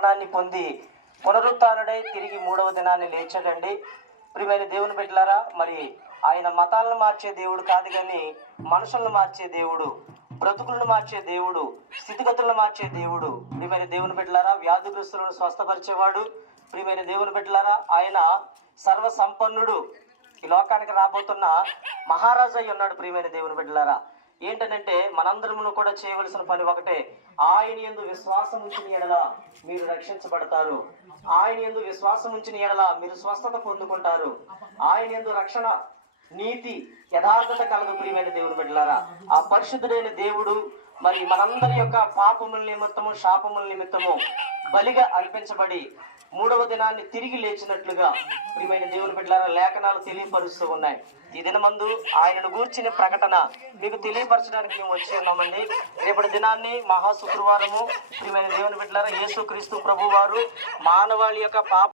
మరణాన్ని పొంది పునరుత్థానుడై తిరిగి మూడవ దినాన్ని లేచాడండి. ప్రియమైన దేవుని బిడ్డలారా, మరి ఆయన మతాలను మార్చే దేవుడు కాదు కానీ మనుషులను మార్చే దేవుడు, బ్రతుకులను మార్చే దేవుడు, స్థితిగతులను మార్చే దేవుడు. ప్రియమైన దేవుని బిడ్డలారా, వ్యాధిగ్రస్తులను స్వస్థపరిచేవాడు. ప్రియమైన దేవుని బిడ్డలారా, ఆయన సర్వ సంపన్నుడు, ఈ లోకానికి రాబోతున్న మహారాజు అయి ఉన్నాడు. ప్రియమైన దేవుని బిడ్డలారా, ఏంటనంటే మనందరమును కూడా చేయవలసిన పని ఒకటే, ఆయన యందు విశ్వాసం ఉంచిన ఎడల మీరు రక్షించబడతారు. ఆయన యందు విశ్వాసం ఉంచిన ఎడల మీరు స్వస్థత పొందుకుంటారు. ఆయన యందు రక్షణ, నీతి, యథార్థత కలదు. ప్రియమైన దేవుని బిడ్డలారా, ఆ పరిశుద్ధుడైన దేవుడు మరి మనందరి యొక్క పాపముల నిమిత్తము, శాపముల నిమిత్తము బలిగా అర్పించబడి మూడవ దినాన్ని తిరిగి లేచినట్లుగా ప్రియమైన దేవుని బిడ్డలారా లేఖనాలు తెలియపరుస్తూ ఉన్నాయి. ఈ దినమందు ఆయనను గూర్చిన ప్రకటన మీకు తెలియపరచడానికి మేము వచ్చి ఉన్నామండి. రేపటి దినాన్ని మహా శుక్రవారము. ప్రియమైన దేవుని బిడ్డలారా, యేసుక్రీస్తు ప్రభువారు మానవాళి యొక్క పాప